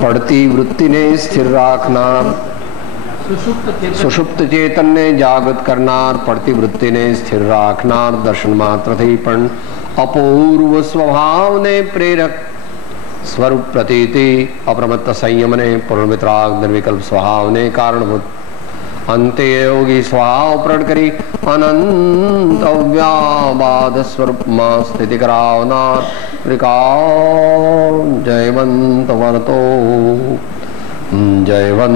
पढ़ती वृत्ति ने स्थिर रखना, सुषुप्त चेतन ने जागृत करना, पढ़ती वृत्ति ने स्थिर रखना, दर्शन मात्र थी पण अपूर्व स्वभाव ने प्रेरक स्वरूप प्रतीति, अप्रमत्त संयम ने पूर्ण वितराग निर्विकल्प स्वभाव ने कारणभूत अंत्य योगी स्वभाव प्रण करी अनंत व्याबाद स्वरूप में स्थिति करावना जयवंत वर्तो जयवंत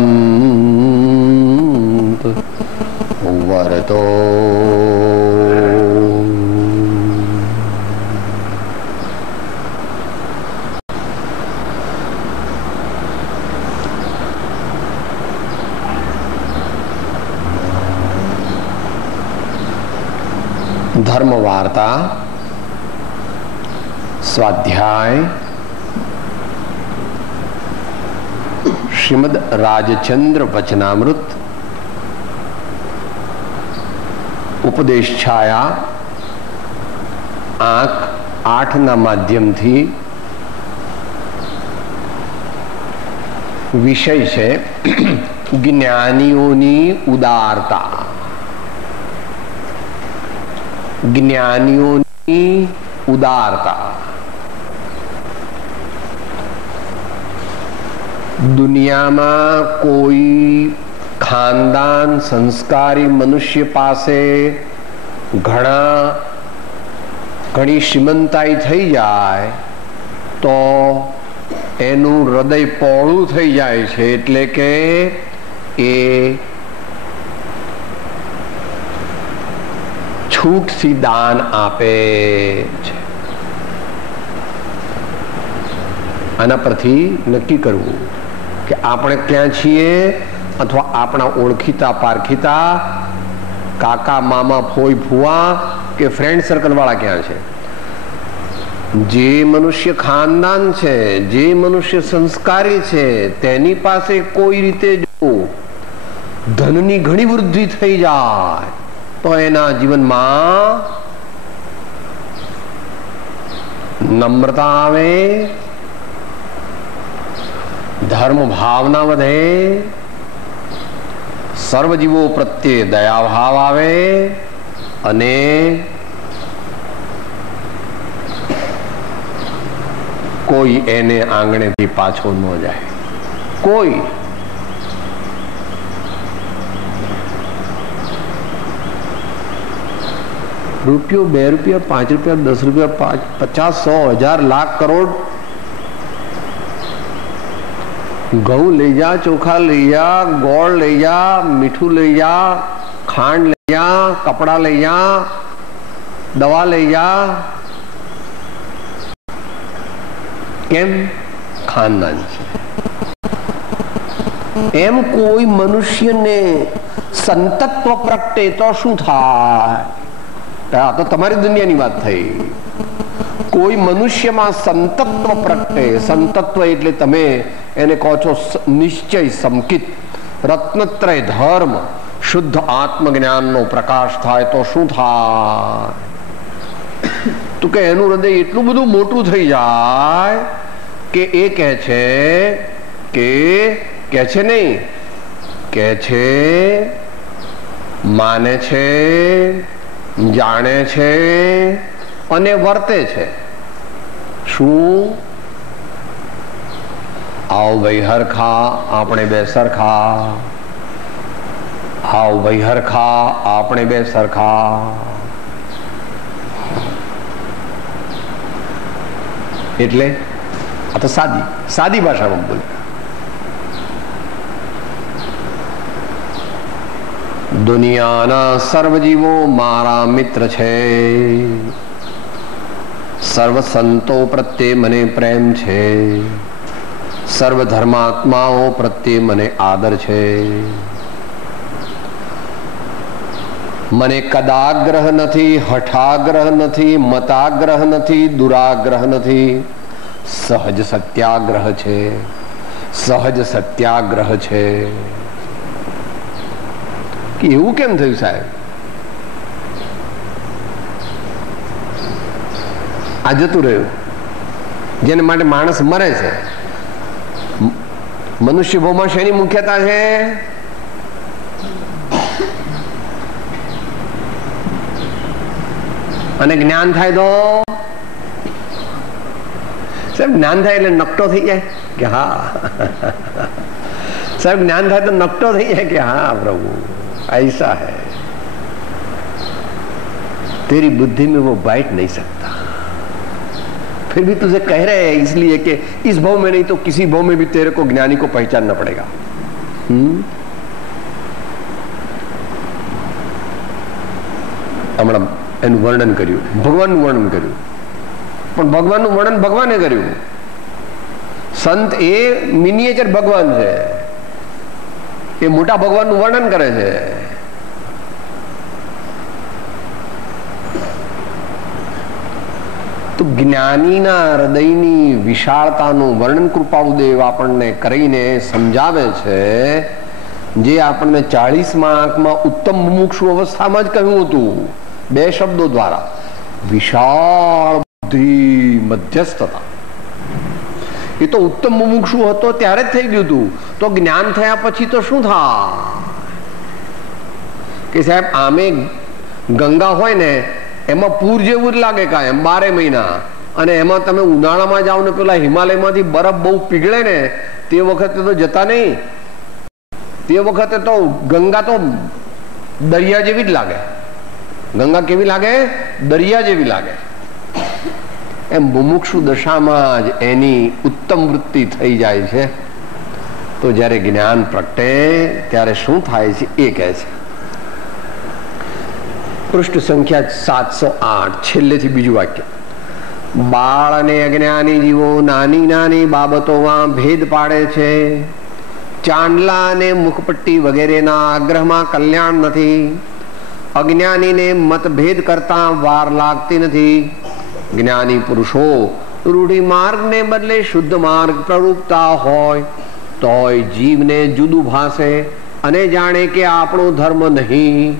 वर्तो। धर्म वार्ता स्वाध्याय श्रीमद राजचंद्र वचनामृत उपदेश छाया आंक 8 ना माध्यम थी विषय है ज्ञानियोनी उदारता। ज्ञानियोनी उदारता। दुनिया में कोई खानदान संस्कारी मनुष्य पासे घणी श्रीमंताई थई जाए तो एनु हृदय पोळुं थई जाए छे, एटले के ए छूट सी दान आपे छे। आना परथी नक्की करवू कि आपणे क्यां छीए अथवा आपणा ओळखीता पारखीता काका मामा फोई फुआ के फ्रेंड सर्कल वाला क्या छे। जे मनुष्य खानदान छे, जे मनुष्य संस्कारी छे, तेनी पासे कोई रीते जो धननी घणी वृद्धि थई जाय तो एना जीवन में नम्रता आवे, धर्म भावना वधे, सर्वजीवों प्रत्ये दया भाव आवे अने कोई एने आंगणे थी पाछो न जाए। कोई रुपयो 2 रुपया 5 रुपया 10 रुपया 50 100 1000 लाख करोड़ घऊ ले जा, चोखा ले जा, गोड़ ले जा, मीठू ले जा, खांड ले जा, कपड़ा ले जा, दवा ले जा, केम खानदान छे। एम कोई मनुष्य ने संतत्व प्रगटे तो शू थाय? तो तमारी दुनियानी बात थई। कोई मनुष्य में संतत्व प्रगटे, संतत्व एटले तमे एने कहो छो निश्चय समकित रत्नत्रय धर्म शुद्ध आत्मज्ञान नो प्रकाश थाय तो शू थाय? तो के एनु हृदय एटલું બધું મોટું થઈ જાય કે એ કહે છે નહીં, કહે છે માને છે, જાણે છે અને વર્તે છે। શું? आओ भाई हरखा आपणे बे सरखा, आओ भाई हरखा आपणे बे सरखा। એટલે આ તો સાદી ભાષામાં બોલે। दुनियाना सर्वजीवो मारा मित्र छे, सर्व संतो प्रत्ये मने प्रेम छे, सर्व धर्मात्माओं प्रत्ये मने आदर छे। मने कदाग्रह नथी, हठाग्रह नथी, मताग्रह नथी, दुराग्रह नथी। સહજ સત્યાગ્રહ છે, સહજ સત્યાગ્રહ છે. કે એવું કેમ થયું સાહેબ? આ જતું રહ્યું જેને માટે માણસ મરે છે. મનુષ્ય ભાવમાં શેની મુખ્યતા છે? અને જ્ઞાન થાય તો સાહેબ, જ્ઞાન થાય એટલે નકટો થઈ જાય કે હા સાહેબ, જ્ઞાન થાય તો નકટો થઈ જાય કે हाँ प्रभु ऐसा है, तेरी बुद्धि में वो बैठ नहीं सकता, फिर भी तुझे कह रहे हैं इसलिए कि इस भाव में नहीं तो किसी भाव में भी तेरे को ज्ञानी को पहचानना पड़ेगा. હમણાં એનું વર્ણન કર્યું, ભગવાનનું વર્ણન કર્યું, પણ ભગવાનનું વર્ણન ભગવાને કર્યું. સંત એ મિનિએચર ભગવાન છે, એ મોટા ભગવાનનું વર્ણન કરે છે. તો જ્ઞાનીના હૃદયની વિશાળતાનું વર્ણન કૃપાળુદેવ આપણને કરીને સમજાવે છે, જે આપણને 40મા આંકમાં ઉત્તમ મુમુક્ષુ અવસ્થામાં જ કહ્યું હતું, 2 શબ્દો દ્વારા, વિશાળ બુદ્ધિ મધ્યસ્થતા. એ તો ઉત્તમ મુમુક્ષુ હતો ત્યારે જ થઈ ગયું હતું. તો જ્ઞાન થયા પછી તો શું થાય કે સાહેબ, આમે ગંગા હોય ને એમાં પૂર જેવું જ લાગે કાયમ 12 મહિના, અને એમાં તમે ઉનાળામાં જાઓ ને પેલા હિમાલયમાંથી બરફ બહુ પીગળે ને તે વખતે તો જતા નહીં. તે વખતે તો ગંગા તો દરિયા જેવી જ લાગે. ગંગા કેવી લાગે? દરિયા જેવી લાગે. એમ મુમુક્ષુ દશામાં જ એની ઉત્તમ વૃત્તિ થઈ જાય છે. તો જ્યારે જ્ઞાન પ્રગટે ત્યારે શું થાય છે એ કહે છે. પૃષ્ઠ સંખ્યા 708, છેલ્લેથી બીજું વાક્ય. બાળ અને અજ્ઞાની જીવો નાની નાની બાબતોમાં ભેદ પાડે છે. ચાંદલા અને મુખપટ્ટી વગેરેના આગ્રહમાં કલ્યાણ નથી. અજ્ઞાનીને મતભેદ કરતા વાર લાગતી નથી. જ્ઞાની પુરુષો રૂઢિ માર્ગને બદલે શુદ્ધ માર્ગ પ્રરૂપતા હોય તોય જીવને જુદું ભાસે અને જાણે કે આપણો ધર્મ નહીં.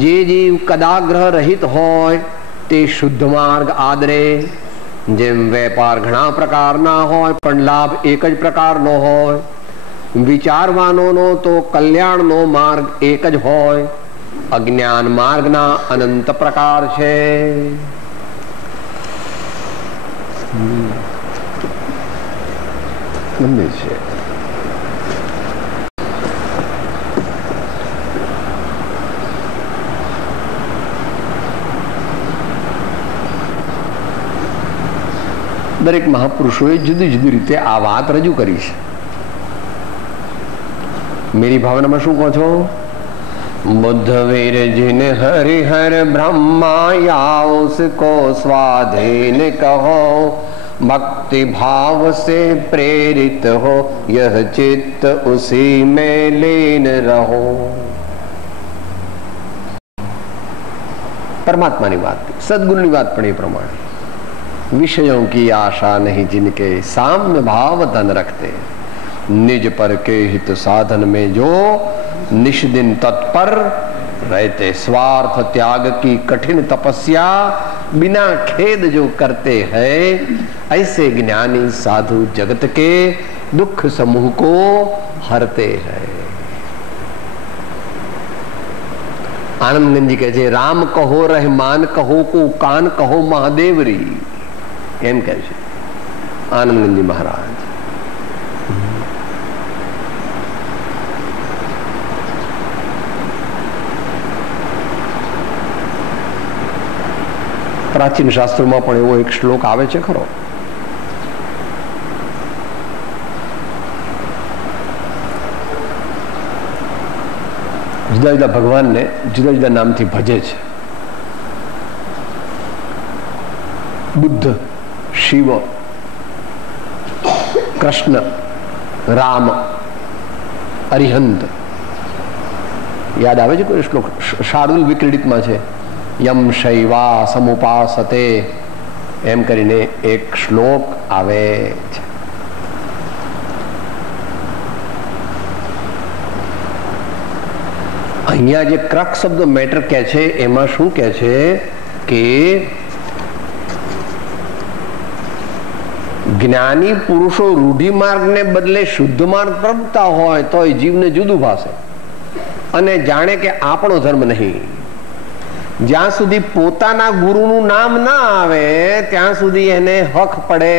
જે જીવ કદાગ્રહ રહિત હોય તે શુદ્ધ માર્ગ આદરે. જેમ વેપાર ઘણા પ્રકારના હોય પણ લાભ એક જ પ્રકારનો હોય, વિચારવાનોનો તો કલ્યાણનો માર્ગ એક જ હોય. અજ્ઞાન માર્ગના અનંત પ્રકાર છે. ગમે છે દરેક મહાપુરુષોએ જુદી જુદી રીતે આ વાત રજૂ કરી છે. मेरी भावनाમાં શું કહો છો? बुद्ध वीर जिन हरिहर ब्रह्माया उसको स्वाधीन कहो, भक्ति भाव से प्रेरित हो यह चित्त उसी में लीन रहो. परमात्मा की बात, सदगुरु की बात पड़ी प्रमाणे. विषयों की आशा नहीं जिनके साम्य भाव धन रखते, निज पर के हित साधन में जो निश दिन तत्पर रहते, स्वार्थ त्याग की कठिन तपस्या बिना खेद जो करते हैं, ऐसे ज्ञानी साधु जगत के दुख समूह को हरते हैं. आनंद जी कहे राम कहो रहमान कहो को कान कहो महादेवरी, एम कहे आनंद जी महाराज. પ્રાચીન શાસ્ત્રોમાં પણ એવો એક શ્લોક આવે છે ખરો. જુદા જુદા ભગવાનને જુદા જુદા નામથી ભજે છે. બુદ્ધ, શિવ, કૃષ્ણ, રામ, અરિહંત. યાદ આવે છે કોઈ શ્લોક? શાર્દુલ વિક્રીડિતમાં છે. યમ શૈવા સમુપાસતે એમ કરીને એક શ્લોક આવે છે. અહીંયા જે ક્રક શબ્દ મેટર કે છે એમાં શું કે છે કે જ્ઞાની પુરુષો રૂઢિ માર્ગને બદલે શુદ્ધ માર્ગ પ્રગટતા હોય તો એ જીવને જુદું ભાષે અને જાણે કે આપણો ધર્મ નહીં. જ્યાં સુધી પોતાના ગુરુનું નામ ના આવે ત્યાં સુધી એને હક પડે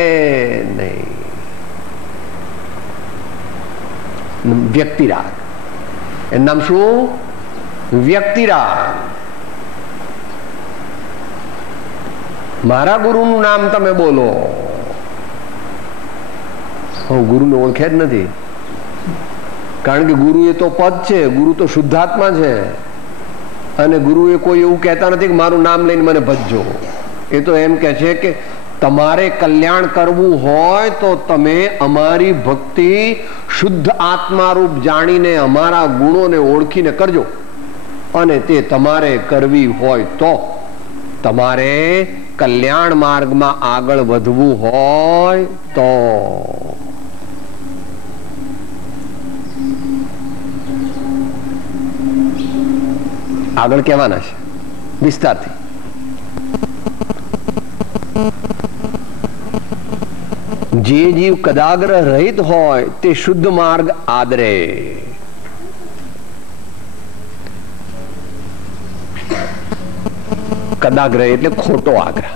નહીં. વ્યક્તિરાગ, એનું નામ શું? વ્યક્તિરાગ. મારા ગુરુનું નામ તમે બોલો, હું ગુરુને ઓળખે જ નથી. કારણ કે ગુરુ એ તો પદ છે, ગુરુ તો શુદ્ધાત્મા છે અને ગુરુ એ કોઈ એવું કહેતા નથી કે મારું નામ લઈને મને ભજજો. એ તો એમ કે છે કે તમારે કલ્યાણ કરવું હોય તો તમે અમારી ભક્તિ શુદ્ધ આત્મા રૂપ જાણીને અમારા ગુણોને ઓળખીને કરજો, અને તે તમારે કરવી હોય તો તમારે કલ્યાણ માર્ગમાં આગળ વધવું હોય તો. આગળ કહેવાના છે વિસ્તારથી. જે જીવ કદાગ્રહ રહિત હોય તે શુદ્ધ માર્ગ આદરે. કદાગ્રહ એટલે ખોટો આગ્રહ.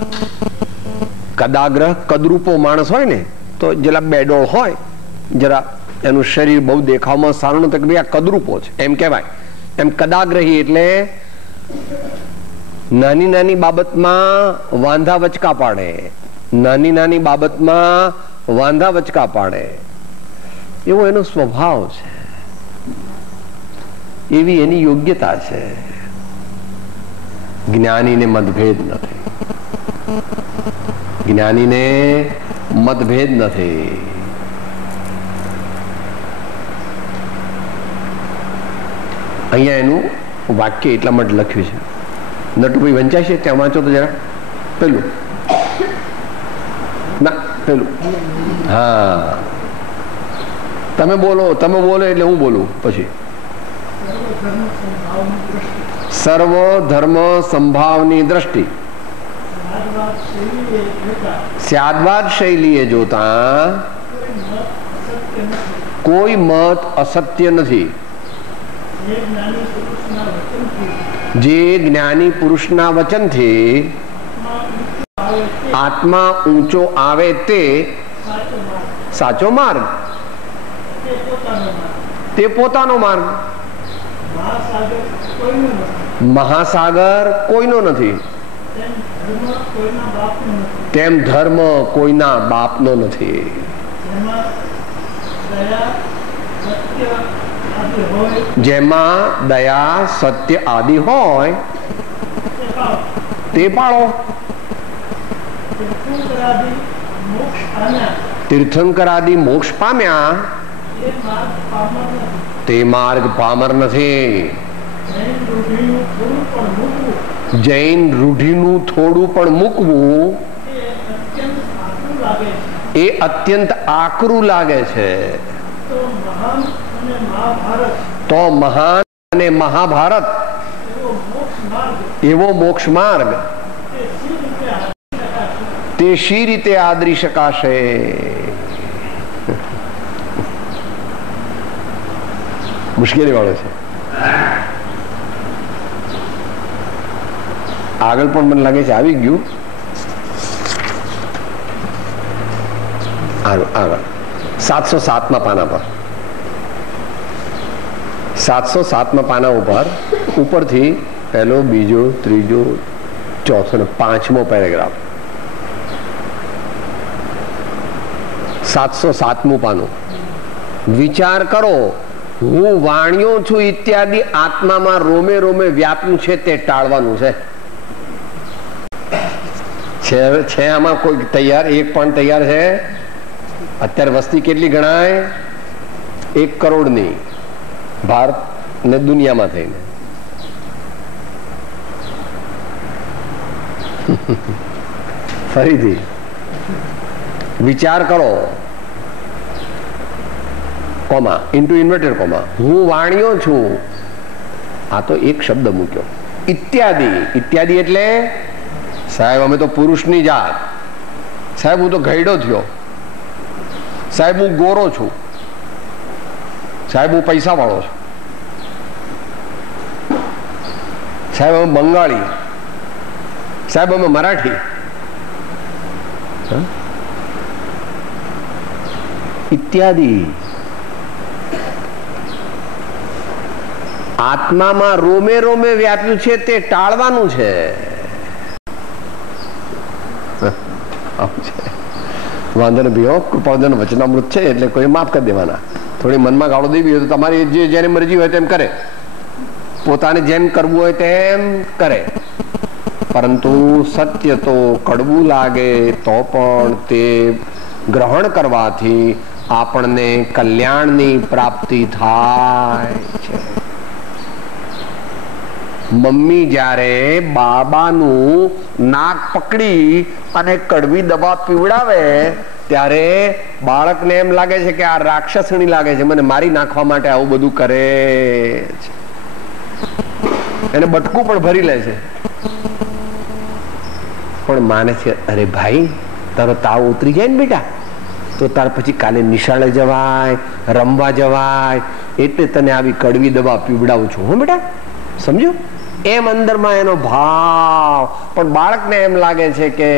કદાગ્રહ કદરૂપો માણસ હોય ને તો જરા બેડોળ હોય, જરા એનું શરીર બહુ દેખાવમાં સારું નથી કે ભાઈ આ કદરૂપો છે એમ કહેવાય. એમ કદાગ્રહી એટલે નાની નાની બાબતમાં વાંધા વચકા પાડે, નાની નાની બાબતમાં વાંધા વચકા પાડે, એવો એનો સ્વભાવ છે, એવી એની યોગ્યતા છે. જ્ઞાનીને મતભેદ નથી, જ્ઞાનીને મતભેદ નથી. અહીંયા એનું વાક્ય એટલા માટે લખ્યું છે. નટુભાઈ વંચાય છે ત્યાં વાંચો તો જરા. પેલું ના, પેલું હા, તમે બોલો એટલે હું બોલું પછી. સર્વ ધર્મ સંભાવની દ્રષ્ટિ સ્યાદવાદ શૈલીએ જોતા કોઈ મત અસત્ય નથી. જે જ્ઞાની પુરુષના વચનથી આત્મા ઊંચો આવે તે સાચો માર્ગ, તે પોતાનો માર્ગ. મહાસાગર કોઈનો નથી, તેમ ધર્મ કોઈના બાપનો નથી. જેમાં દયા સત્ય આદિ હોય તે પાળો. તીર્થંકર આદિ મોક્ષ પામ્યા તે માર્ગ પામર નથી. જૈન રૂઢિનું થોડું પણ મૂકવું એ અત્યંત આકરું લાગે છે. તો મહાન અને મહાભારત એવો મોક્ષ માર્ગ તે શી રીતે આદરી શકાશે? મુશ્કેલી વાળો છે. આગળ પણ મને લાગે છે આવી ગયું. આગળ 707 પાના પર, 707 પાના ઉપર ઉપરથી પહેલો, બીજો, ત્રીજો, ચોથો ને 5મો પેરેગ્રાફ. 707મું પાનું. વિચાર કરો, હું વાણ્યો છું ઇત્યાદિ આત્મામાં રોમે રોમે વ્યાપ્યું છે તે ટાળવાનું છે. આમાં કોઈ તૈયાર? એક પણ તૈયાર છે? અત્યારે વસ્તી કેટલી ગણાય? 1 કરોડની ભારત ને દુનિયામાં થઈને. ફરીથી વિચાર કરો, કોમા ઇન્ટુ ઇન્વર્ટેડ કોમા, હું વાણિયો છું, આ તો એક શબ્દ મૂક્યો, ઇત્યાદિ. ઇત્યાદિ એટલે સાહેબ અમે તો પુરુષની જાત, સાહેબ હું તો ઘયડો થયો, સાહેબ હું ગોરો છું, સાહેબ હું પૈસા વાળો છું, સાહેબ અમે બંગાળી, સાહેબ અમે મરાઠી. ઇત્યાદિ. આત્મામાં રોમે રોમે વ્યાપ્યું છે તે ટાળવાનું છે. વાંધો ને ભીઓ, કૃપાવર્ધન વચનામૃત છે એટલે કોઈ માફ કરી દેવાના. થોડી મનમાં ગાળો દેવી હોય તો તમારી જે જેને મરજી હોય તેમ કરે, પોતાને જેમ કરવું હોય તેમ કરે, પરંતુ સત્ય તો કડવું લાગે તો પણ તે ગ્રહણ કરવાથી આપણને કલ્યાણની પ્રાપ્તિ થાય છે. મમ્મી જ્યારે બાબાનું નાક પકડી અને કડવી દવા પીવડાવે ત્યારે બાળકને એમ લાગે છે કે આ રાક્ષસણી લાગે છે, મને મારી નાખવા માટે આવું બધું કરે છે. એને બટકું પણ ભરી લે છે, પણ માને છે અરે ભાઈ તારો તાવ ઉતરી જાય ને બેટા તો તાર પછી કાલે નિશાળે જવાય, રમવા જવાય, એટલે તને આવી કડવી દવા પીવડાવું છું હો બેટા, સમજો? એમ અંદરમાં એનો ભાવ. પણ બાળકને એમ લાગે છે કે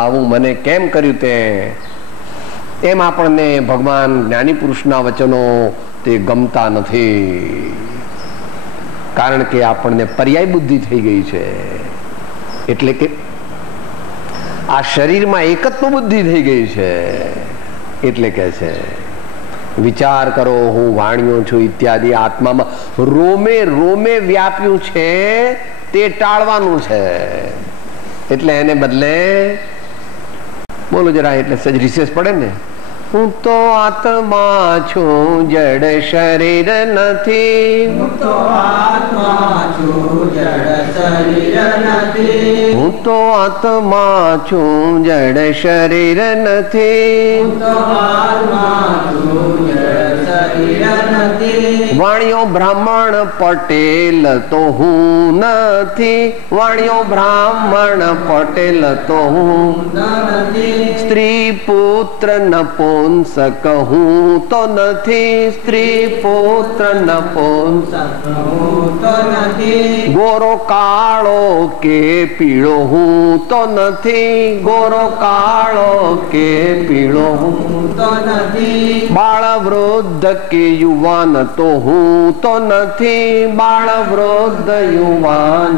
આવું મને કેમ કર્યું તે. એમ આપણને ભગવાન જ્ઞાની પુરુષના વચનો તે ગમતા નથી, કારણ કે આપણને પર્યાય બુદ્ધિ થઈ ગઈ છે. એટલે કે આ શરીરમાં એકત્વ બુદ્ધિ થઈ ગઈ છે. એટલે કે છે વિચાર કરો, હું વાણિયો છું ઇત્યાદિ આત્મામાં રોમે રોમે વ્યાપ્યું છે તે ટાળવાનું છે. એટલે એને બદલે બોલો જરા, એટલે સજ રિસેસ પડે ને, હું તો આત્મા છું જડ શરીર નથી, હું તો આત્મા છું જડ શરીર નથી, હું તો આત્મા છું જડ શરીર નથી, હું તો આત્મા છું જડ શરીર નથી. વાણિયો બ્રાહ્મણ પટેલ તો હું નથી, વાણિયો બ્રાહ્મણ પટેલ તો હું નથી, સ્ત્રી પુત્ર નપુંસક હું તો નથી, સ્ત્રી પુત્ર નપુંસક હું તો નથી, ગોરો કાળો કે પીળો હું તો નથી, ગોરો કાળો કે પીળો હું તો નથી, બાળ વૃદ્ધ કે યુવાન તો હું તો નથી, બાળ વૃદ્ધ યુવાન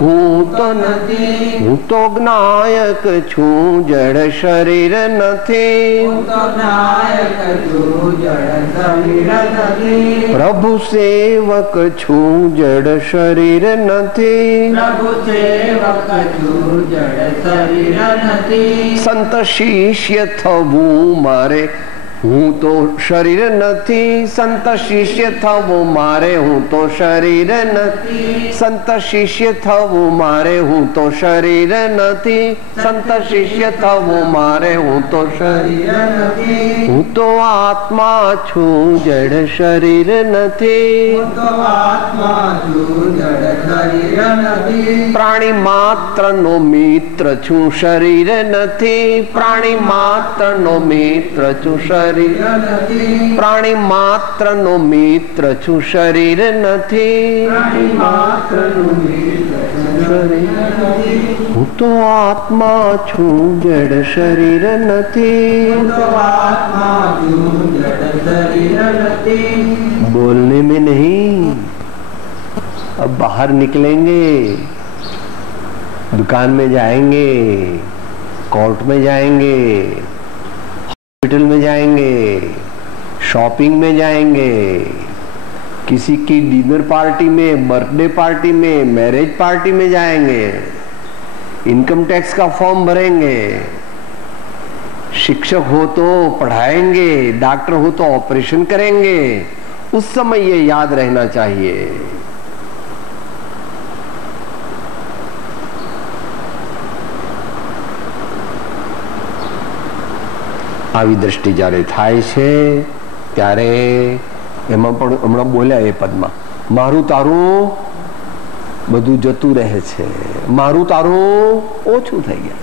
હું તો નથી, હું તો જ્ઞાયક છું જડ શરીર નથી, પ્રભુ સેવક છું જડ શરીર નથી, પ્રભુ સેવક છું જડ શરીર નથી, સંત શિષ્ય થવું મારે હું તો શરીર નથી, સંત શિષ્ય થવું મારે હું તો શરીર નથી, સંત શિષ્ય થવું મારે હું તો શરીર નથી, સંત શિષ્ય થવું મારે હું તો શરીર નથી, હું તો આત્મા છું જડ શરીર નથી, હું તો આત્મા છું જડ શરીર નથી, પ્રાણી માત્ર નો મિત્ર છું શરીર નથી, પ્રાણી માત્ર નો મિત્ર છું શરીર, પ્રાણી માત્ર નો મિત્ર છું શરીર નથી, હું તો આત્મા છું જડ શરીર નથી, બોલને में नहीं, अब बाहर निकलेंगे, दुकान में जाएंगे, कोर्ट में जाएंगे, हॉस्पिटल में जाएंगे, शॉपिंग में जाएंगे, किसी की डिनर पार्टी में, बर्थडे पार्टी में, मैरिज पार्टी में जाएंगे, इनकम टैक्स का फॉर्म भरेंगे, शिक्षक हो तो पढ़ाएंगे, डॉक्टर हो तो ऑपरेशन करेंगे. उस समय ये याद रहना चाहिए. આવી દ્રષ્ટિ જ્યારે થાય છે ત્યારે એમાં પણ હમણાં બોલ્યા એ પદમાં મારું તારું બધું જતું રહે છે, મારું તારું ઓછું થઈ ગયા.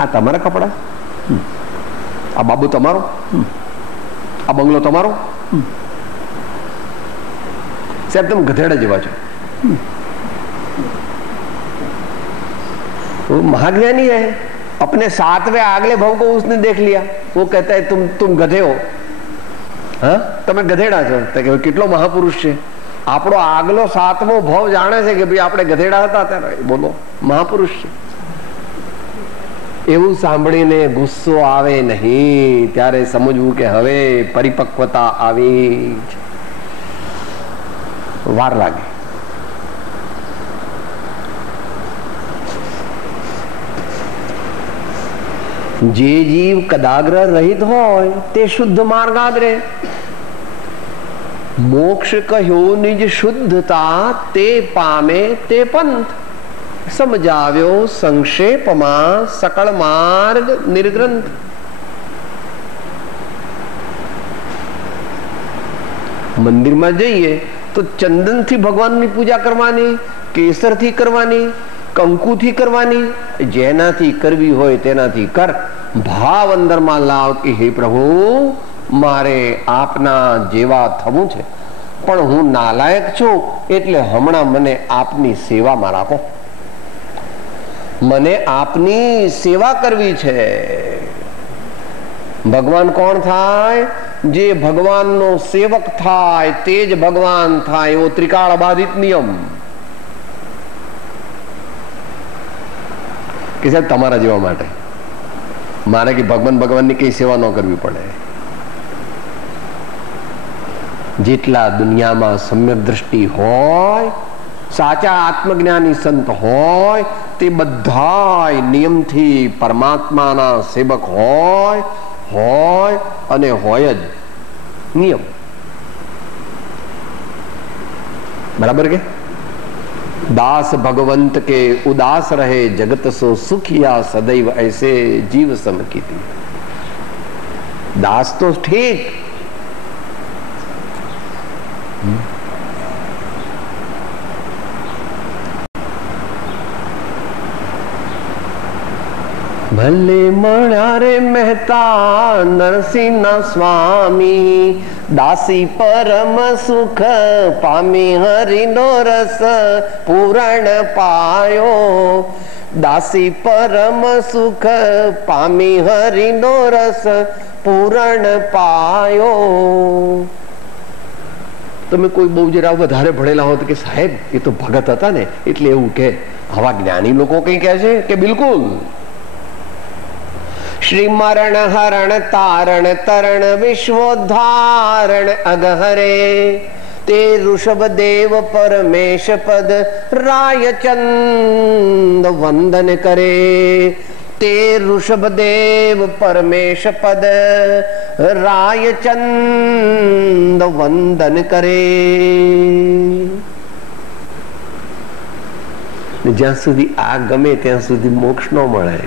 આ તમારા કપડા, આ બાબુ તમારો, આ બંગલો તમારો, साहब तुम गधेड़ा जेवा छो. वो महाज्ञानी है, अपने 7वें आगले भाव को उसने देख लिया. वो कहता है तुम गधे हो, हाँ તમે ગધેડા છો. તો કે કેટલો મહાપુરુષ છે. આપણો આગલો 7મો ભાવ જાણે છે કે ભાઈ આપણે ગધેડા હતા ત્યારે. બોલો મહાપુરુષ છે. એવું સાંભળીને ગુસ્સો આવે નહીં, ત્યારે સમજવું કે હવે પરિપક્વતા આવી છે. વાર લાગે. જે જીવ કદાગ્રહ રહિત હોય તે શુદ્ધ માર્ગાગ્રે. મોક્ષ કહ્યો નિજ શુદ્ધતા તે પામે તે પંથ. સમજાવ્યો સંક્ષેપમાં સકળ માર્ગ નિર્ગ્રંથ. મંદિરમાં જઈએ તો ચંદનથી ભગવાનની પૂજા કરવાની, કેસરથી કરવાની, કંકુથી કરવાની, જેનાથી કરવી હોય તેનાથી કર. ભાવ અંદરમાં લાવ કે હે પ્રભુ મારે આપના જેવા થવું છે, પણ હું નાલાયક છું એટલે હમણાં મને આપની સેવામાં રાખો. મને આપની સેવા કરવી છે. ભગવાન કોણ થાય? જે ભગવાનનો સેવક થાય તે જ ભગવાન થાય. એવો ત્રિકાળ બાધિત નિયમ કે સાહેબ તમારા જેવા માટે મારે કે ભગવાનની કઈ સેવા ન કરવી પડે. જેટલા દુનિયામાં સમ્યક દ્રષ્ટિ હોય, સાચા આત્મજ્ઞાની સંત હોય, તે બધા નિયમથી પરમાત્માના સેવક હોય અને હોય જ. નિયમ બરાબર કે दास भगवंत के उदास रहे जगत सो सुखिया सदैव ऐसे जीव सम कीती. दास तो ठीक, भले मण्या रे मेहता नरसिंह स्वामी. दासी परम सुख पामी हरिनो रस पूरण पायो. दासी परम सुख पामी हरिनो रस पूरण पायो. તમે કોઈ બહુ જરા વધારે ભણેલા હો તો કે સાહેબ એ તો ભગત હતા ને એટલે એવું કે. આવા જ્ઞાની લોકો કઈ કહે છે કે બિલકુલ श्री मरण हरण तारण तरण विश्वोद्धारण अगहरे. ते ऋषभ देव परमेश पद राय चंद वंदन करे. ते ऋषभ देव परमेश पद राय चंद वंदन करे. જ્યાં સુધી આ ગમે ત્યાં સુધી મોક્ષ ન મળે.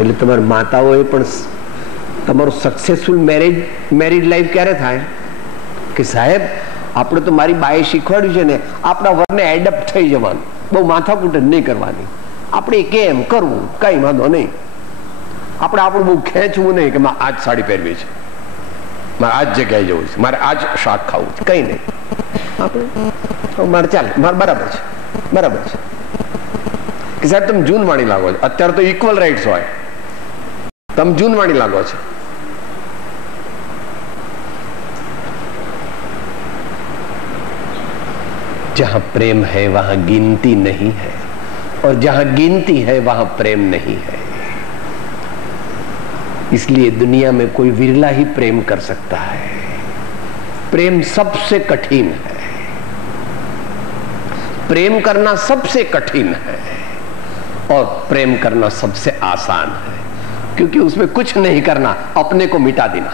એટલે તમારી માતાઓએ પણ તમારું સક્સેસફુલ મેરીડ લાઈફ ક્યારે થાય કે સાહેબ આપણે તો મારી બાએ શીખવાડ્યું છે ને આપણા વરને એડપ્ટ થઈ જવાનું, બહુ માથાકૂટ નહીં કરવાની. આપણે કેમ કરવું કઈ વાંધો નહીં. આપણે આપણું બહુ ખેંચવું નહીં કે મારે આજ સાડી પહેરવી છે, મારે આજ જગ્યાએ જવું છે, મારે આજ શાક ખાવું છે, કઈ નહીં. આપણે મારે ચાલે, મારે બરાબર છે, બરાબર છે કે સાહેબ તમે જૂન વાણી લાગો છો. અત્યારે તો ઇક્વલ રાઇટ્સ હોય, તમે જૂન વાણી લાગો છો. जहां प्रेम है वहां गिनती नहीं है, और जहां गिनती है वहां प्रेम नहीं है. इसलिए दुनिया में कोई विरला ही प्रेम कर सकता है. प्रेम सबसे कठिन है. प्रेम करना सबसे कठिन है और प्रेम करना सबसे आसान है, क्योंकि उसमें कुछ नहीं करना, अपने को मिटा देना.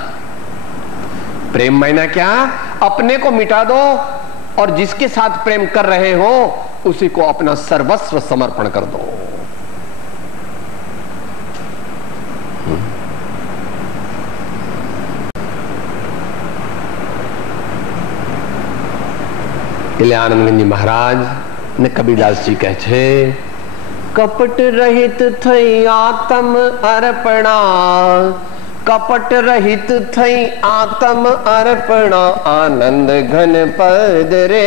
प्रेम मायना क्या? अपने को मिटा दो और जिसके साथ प्रेम कर रहे हो उसी को अपना सर्वस्व समर्पण कर दो. એટલે આનંદગંજી મહારાજ ને કબીરદાસજી કહે છે, કપટ રહિત થઈ આત્મ અર્પણા, કપટ રહિત થઈ આત્મ અર્પણા, આનંદ ઘન પદ રે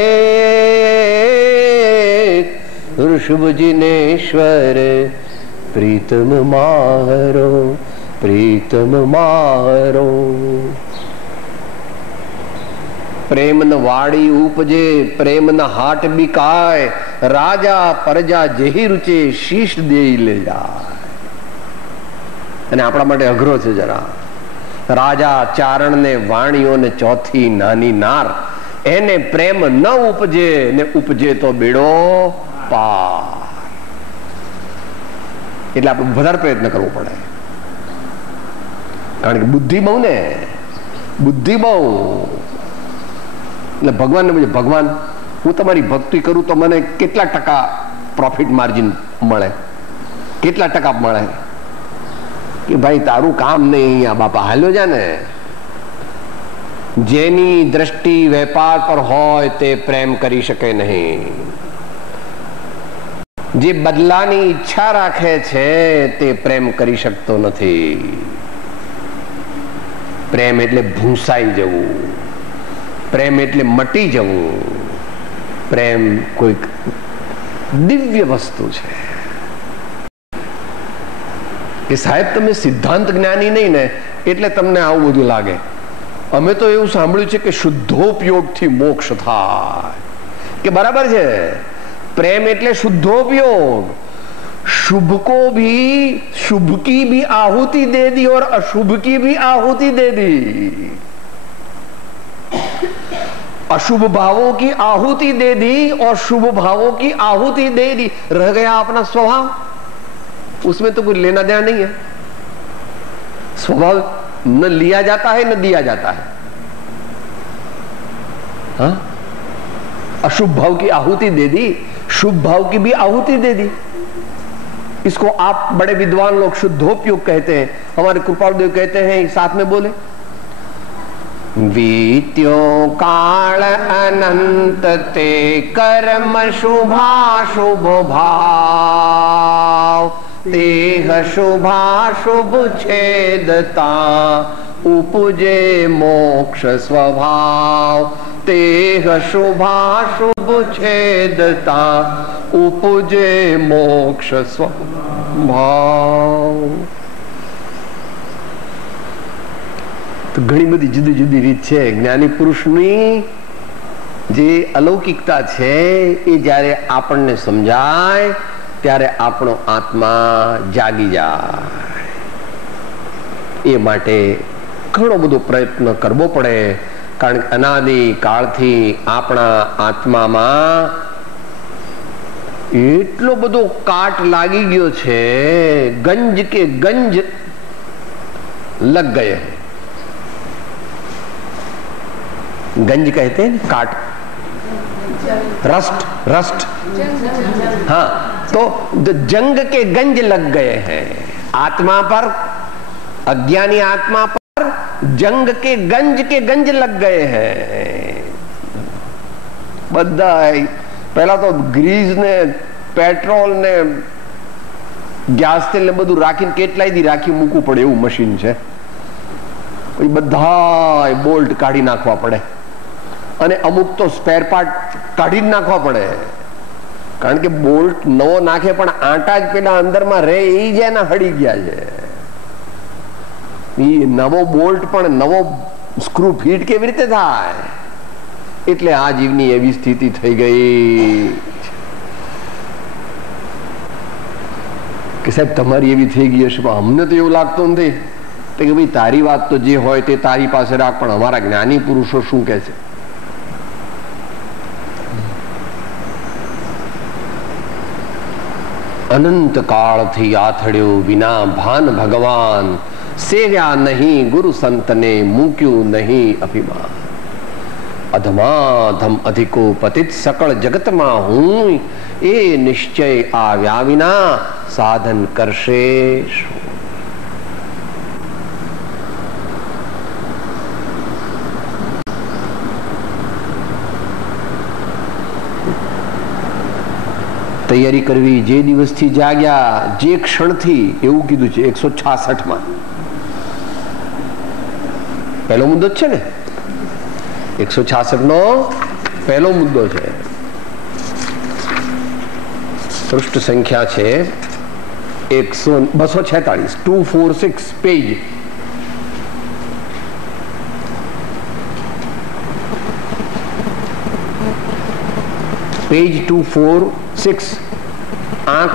ઋષભજીનેશ્વર પ્રીતમ મારો, પ્રીતમ મારો. પ્રેમ ન વાડી ઉપજે, પ્રેમ ન હાટ બીકાય, રાજા પરજા જેહી રૂચે શીશ દેઈ લે જાય. અને આપણા માટે અઘરો છે જરા. રાજા ચારણ ને વાણીઓ ને ચોથી નાની નાર, એને પ્રેમ ન ઉપજે ને ઉપજે તો બેડો પાર. એટલે આપણે વધારે પ્રયત્ન કરવો પડે, કારણ કે બુદ્ધિ બહુ ને, બુદ્ધિ બહુ. એટલે ભગવાનને પૂછે, ભગવાન હું તમારી ભક્તિ કરું તો મને કેટલા ટકા પ્રોફિટ માર્જિન મળે, કેટલા ટકા મળે? કે ભાઈ તારું કામ નહીં અહીંયા બાપા, હાલ્યો જા ને. જેની દ્રષ્ટિ વેપાર પર હોય તે પ્રેમ કરી શકે નહીં. જે બદલાની ઈચ્છા રાખે છે તે પ્રેમ કરી શકતો નથી. પ્રેમ એટલે ભૂંસાઈ જવું, પ્રેમ એટલે મટી જવું. પ્રેમ કોઈક દિવ્ય વસ્તુ છે કે સાહેબ તમે સિદ્ધાંત જ્ઞાની નહીં ને એટલે તમને આવું બધું લાગે. અમે તો એવું સાંભળ્યું છે કે શુદ્ધોપયોગથી મોક્ષ થાય. કે બરાબર છે, प्रेम એટલે शुद्धोपयोग. शुभ को भी, शुभ की भी आहुति दे दी और अशुभ की भी आहुति दे दी. अशुभ भावों की आहुति दे दी और शुभ भावों की आहुति दे दी. रह गया अपना स्वभाव, उसमें तो कुछ लेना देना नहीं है. स्वभाव न लिया जाता है न दिया जाता है. हाँ? अशुभ भाव की आहुति दे दी, शुभ भाव की भी आहुति दे दी. इसको आप बड़े विद्वान लोग शुद्धोपयोग कहते हैं. हमारे कृपालदेव कहते हैं, साथ में बोले, वीत्यो काल अनंत ते कर्म शुभा शुभ भाव. देह शुभा शुभ छेदता उपजे मोक्ष स्वभाव. तेह शुभा शुभ छेदता उपजे मोक्ष स्वभाव. તો ઘણી બધી જુદી જુદી રીત છે. જ્ઞાની પુરુષની જે અલૌકિકતા છે એ જ્યારે આપણને સમજાય ત્યારે આપણો આત્મા જાગી જાય. એ માટે ઘણો બધો પ્રયત્ન કરવો પડે, કારણ કે અનાદિ કાળથી આપણા આત્મામાં એટલો બધો કાટ લાગી ગયો છે, ગંજ કે ગંજ લગ ગયે. गंज कहते हैं काट, रस्ट, रस्ट. हाँ, तो जंग के गंज लग गए हैं आत्मा पर. अज्ञानी आत्मा पर जंग के गंज लग गए हैं. બધા પહેલા તો ગ્રીસ ને પેટ્રોલ ને ગેસ તેલ ને બધું રાખીને કેટલાય દી રાખી મૂકવું પડે એવું મશીન છે. બધા બોલ્ટ કાઢી નાખવા પડે અને અમુક તો સ્પેર પાર્ટ કાઢી નાખવા પડે, કારણ કે બોલ્ટ નવો નાખે પણ આંટા જ પેલા અંદરમાં રહે એ જ એના હળી ગયા છે. એ નવો બોલ્ટ પણ નવો સ્ક્રૂ ફીટ કેવી રીતે થાય? એટલે આ જીવની એવી સ્થિતિ થઈ ગઈ કે સાહેબ તમારી એવી થઈ ગઈ હશે, પણ અમને તો એવું લાગતું નથી. કે ભાઈ તારી વાત તો જે હોય તે તારી પાસે રાખ, પણ અમારા જ્ઞાની પુરુષો શું કહે છે? અનંત કાળથી આથડ્યો વિના ભાન ભગવાન. સેવ્યા નહીં ગુરુ સંતને, મૂક્યું નહીં અભિમાન. અધમાધમ અધિકો પતિત સકળ જગતમાં હું, એ નિશ્ચય આવ્યા વિના સાધન કરશે શું? તૈયારી કરવી, જે દિવસથી જાગ્યા, જે ક્ષણથી, એવું કીધું છે 166માં. પહેલો મુદ્દો જ છે ને, 166નો પહેલો મુદ્દો છે. પૃષ્ઠ સંખ્યા છે 246, 246 પેજ. પેજ 246, આંક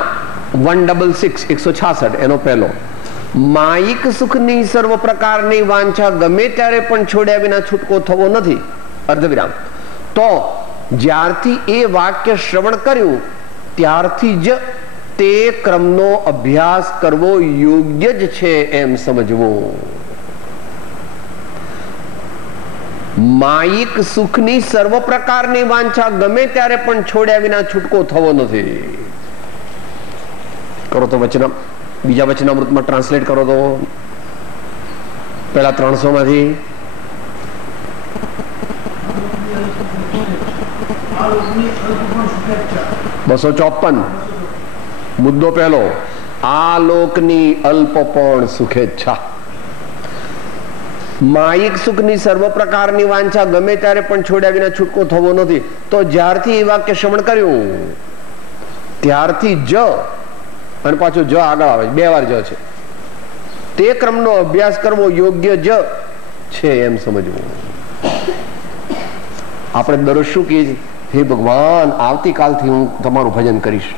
166, 166 એનો પહેલો. માયિક સુખની સર્વ પ્રકારની વાંછા ગમે ત્યારે પણ છોડ્યા વિના છૂટકો થવો નથી. અર્ધવિરામ. તો જ્યારથી એ વાક્ય શ્રવણ કર્યું ત્યારથી જ તે ક્રમનો અભ્યાસ કરવો યોગ્ય જ છે એમ સમજવો. માયિક સુખની સર્વ પ્રકારની વાંછા ગમે ત્યારે પણ છોડ્યા વિના છૂટકો થવો નથી. કરો તો વચન, બીજા વચનામૃતમાં ટ્રાન્સલેટ કરો તો પેલા 300 માંથી 254 મુદ્દો પહેલો, આ લોકની અલ્પપણ સુખેચ્છા. માયિક સુખની સર્વ પ્રકારની વાંછા ગમે ત્યારે પણ છોડ્યા વિના છૂટકો થવો નથી. તો જ્યારથી એ વાક્ય શ્રવણ કર્યું ત્યારથી જ, અને પાછું જ આગળ આવે, 2 વાર જ છે, તે ક્રમનો અભ્યાસ કરવો યોગ્ય જ છે એમ સમજવું. આપણે દરરોજ શું કહીએ છીએ? હે ભગવાન, આવતીકાલથી હું તમારું ભજન કરીશ,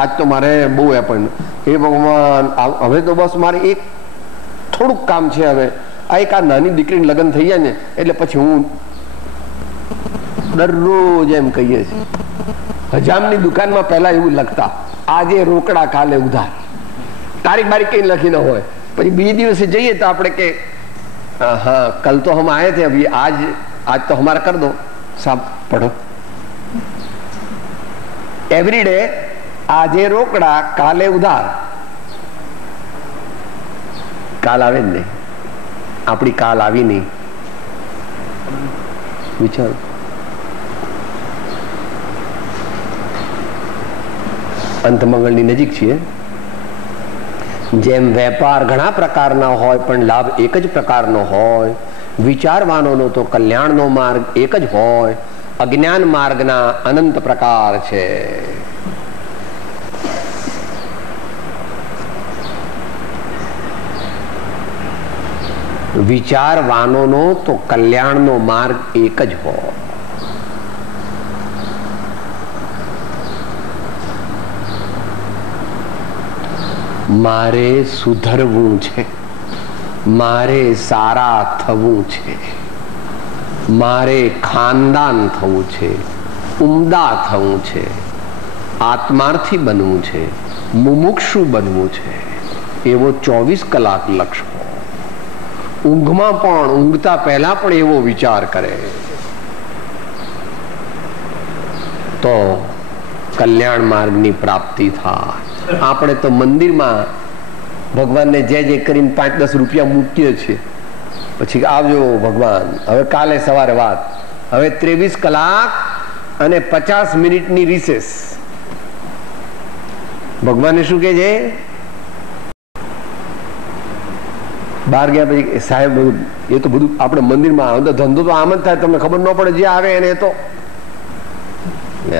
આજ તો મારે બહુ એપોઇન્ટમેન્ટ. હે ભગવાન, હવે તો બસ મારે એક થોડુંક કામ છે, હવે આ નાની દીકરીને લગ્ન થઈ જાય ને એટલે પછી હું દરરોજ એમ કહીએ છીએ. હજામની દુકાનમાં પહેલા એવું લખતા, આજે રોકડા કાલે ઉધાર, તારીખ બારીખ કઈ લખી ન હોય. પછી બીજે દિવસે જઈએ તો આપણે કે હા કલ તો હમ આए थे, अभी आज तो हमारा कर दो. साहब पढ़ो, एवरी डे આજે રોકડા કાલે ઉધાર. કાલ આવે જ નહીં, આપણી કાલ આવી નહીં. વિચાર, અંતમંગળની નજીક છીએ. જેમ વેપાર ઘણા પ્રકારના હોય પણ લાભ એક જ પ્રકારનો હોય, વિચારવાનોનો તો કલ્યાણનો માર્ગ એક જ હોય, અજ્ઞાન માર્ગના અનંત પ્રકાર છે. વિચારવાનોનો તો કલ્યાણનો માર્ગ એક જ હોય. મારે સુધરવું છે, મારે સારા થવું છે, મારે ખાનદાન થવું છે, ઉમદા થવું છે, આત્માર્થી બનવું છે, મુમુક્ષુ બનવું છે, એવો 24 કલાક લક્ષ્ય. ઊંઘમાં પણ, ઊંઘતા પહેલા પણ એવો વિચાર કરે તો કલ્યાણ માર્ગની પ્રાપ્તિ થાય. આપણે તો મંદિરમાં ભગવાનને જય જય કરીને 5-10 રૂપિયા મૂકીએ છીએ, પછી આવજો ભગવાન, હવે કાલે સવારે વાત. હવે 23 કલાક અને 50 મિનિટની રિસેસ. ભગવાનને શું કહે છે? બહાર ગયા પછી સાહેબ, એ તો બધું આપણે મંદિરમાં ધંધો તો આમ જ થાય, તમને ખબર ન પડે, જે આવે એને તો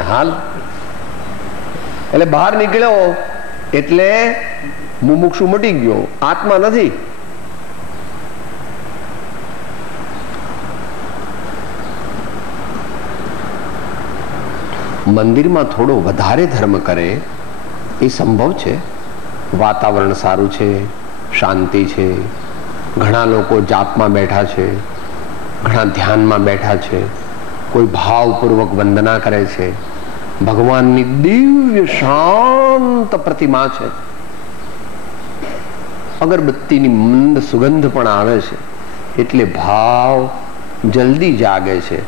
હાલ. એટલે બહાર નીકળ્યો એટલે મુમુક્ષુ મટી ગયો, આત્મા નથી. મંદિરમાં થોડો વધારે ધર્મ કરે એ સંભવ છે. વાતાવરણ સારું છે, શાંતિ છે, ઘણા લોકો જાપમાં બેઠા છે, ઘણા ધ્યાનમાં બેઠા છે, કોઈ ભાવપૂર્વક વંદના કરે છે, ભગવાનની દિવ્ય શાંત પ્રતિમા છે, અગરબત્તીની મંદ સુગંધ પણ આવે છે, એટલે ભાવ જલ્દી જાગે છે.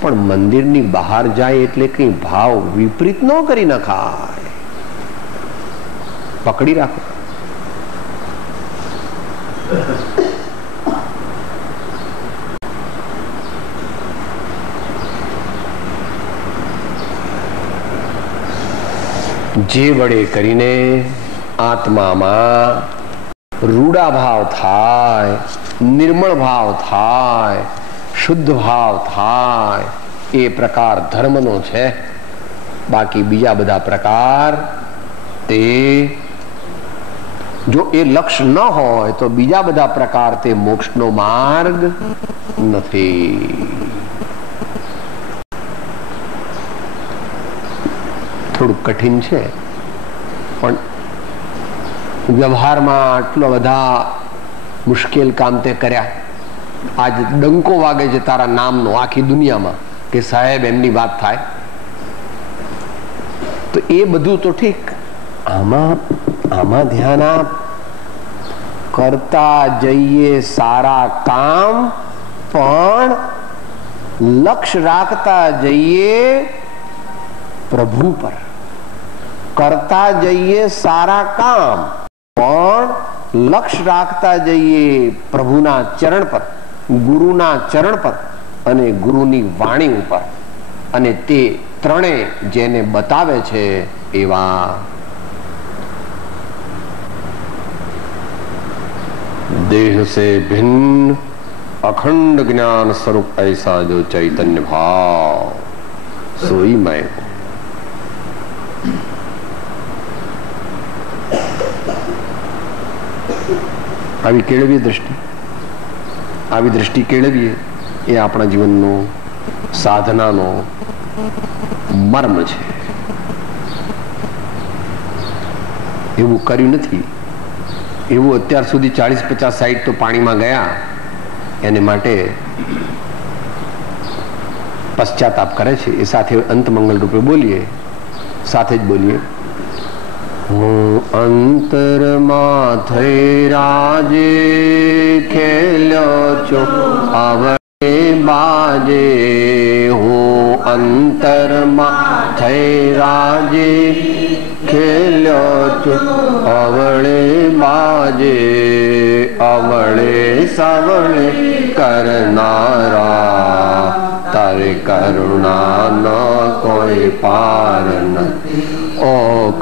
પણ મંદિરની બહાર જાય એટલે કઈ ભાવ વિપરીત ન કરી નખાય, પકડી રાખો. જે વડે કરીને આત્મામાં રૂડા ભાવ થાય, નિર્મળ ભાવ થાય, શુદ્ધ ભાવ થાય, એ પ્રકાર ધર્મનો છે. બાકી બીજા બધા પ્રકાર તે જો એ લક્ષ્ય ન હોય તો બીજા બધા પ્રકાર તે મોક્ષનો માર્ગ નથી. થોડું કઠિન છે, પણ વ્યવહારમાં આટલા બધા મુશ્કેલ કામ તે કર્યા. આજ ડંકો વાગે છે તારા નામનો આખી દુનિયામાં કે સાહેબ એમની વાત થાય. તો એ બધું તો ઠીક, આમાં ધ્યાન આપ. કરતા જઈએ સારા કામ, પણ લક્ષ્ય રાખતા જઈએ પ્રભુ પર. કરતા જઈએ સારા કામ, પણ લક્ષ્ય રાખતા જઈએ પ્રભુના ચરણ પર, ગુરુના ચરણ પર અને ગુરુની વાણી ઉપર. અને તે ત્રણે જેને બતાવે છે એવા देह से भिन्न अखंड ज्ञान स्वरूप ऐसा जो चैतन्य भाव सोई मैं हूं. આવી કેળવીએ દ્રષ્ટિ, આવી દ્રષ્ટિ કેળવીએ એ આપણા જીવનનો સાધનાનો મર્મ છે. એવું કર્યું નથી, એવું અત્યાર સુધી 40-50 સાઈડ તો પાણીમાં ગયા. એને માટે પશ્ચાતાપ કરે છે. એ સાથે અંત મંગલ રૂપે બોલીએ, સાથે જ બોલીએ. હું અંતરમાં થઈ રાજે ખેલ્યો છો આવડે બાજે. હું અંતરમાં થઈ રાજે ખેલ્યો છો અવળે બાજે. અવળે સવળે કરનારા તારે કરુણા ન કોઈ પાર નથી. ઓ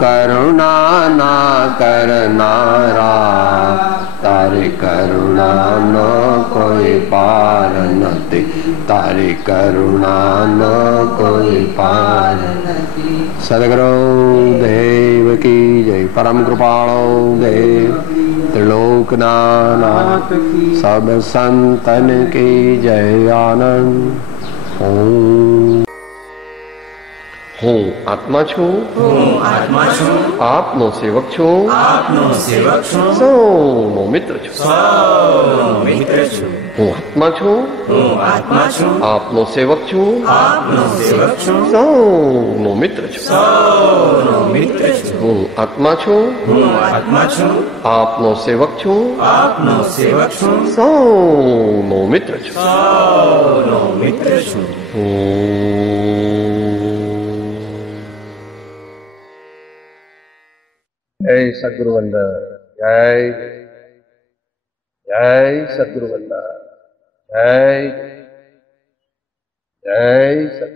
કરુણા ના કરનારા તારે કરુણા ન કોઈ પાર નથી. તારી કરુણા ન કોઈ પાર નથી. સદગુરુ દેવ કી જય. પરમ કૃપાળો દેવ ત્રિલોકનાથ સબ સંતન કી જય. આનંદ. હું આત્મા છું, આપનો સેવક છું, સૌનો મિત્ર છું. હું આત્મા છું, આપનો સેવક છું, સૌનો મિત્ર છું. હું આત્મા છું, આપનો સેવક છું, સૌનો મિત્ર છું. જય સદગુરુ વંદન. જય જય સદગુરુ વંદન. જય જય સદગુરુ.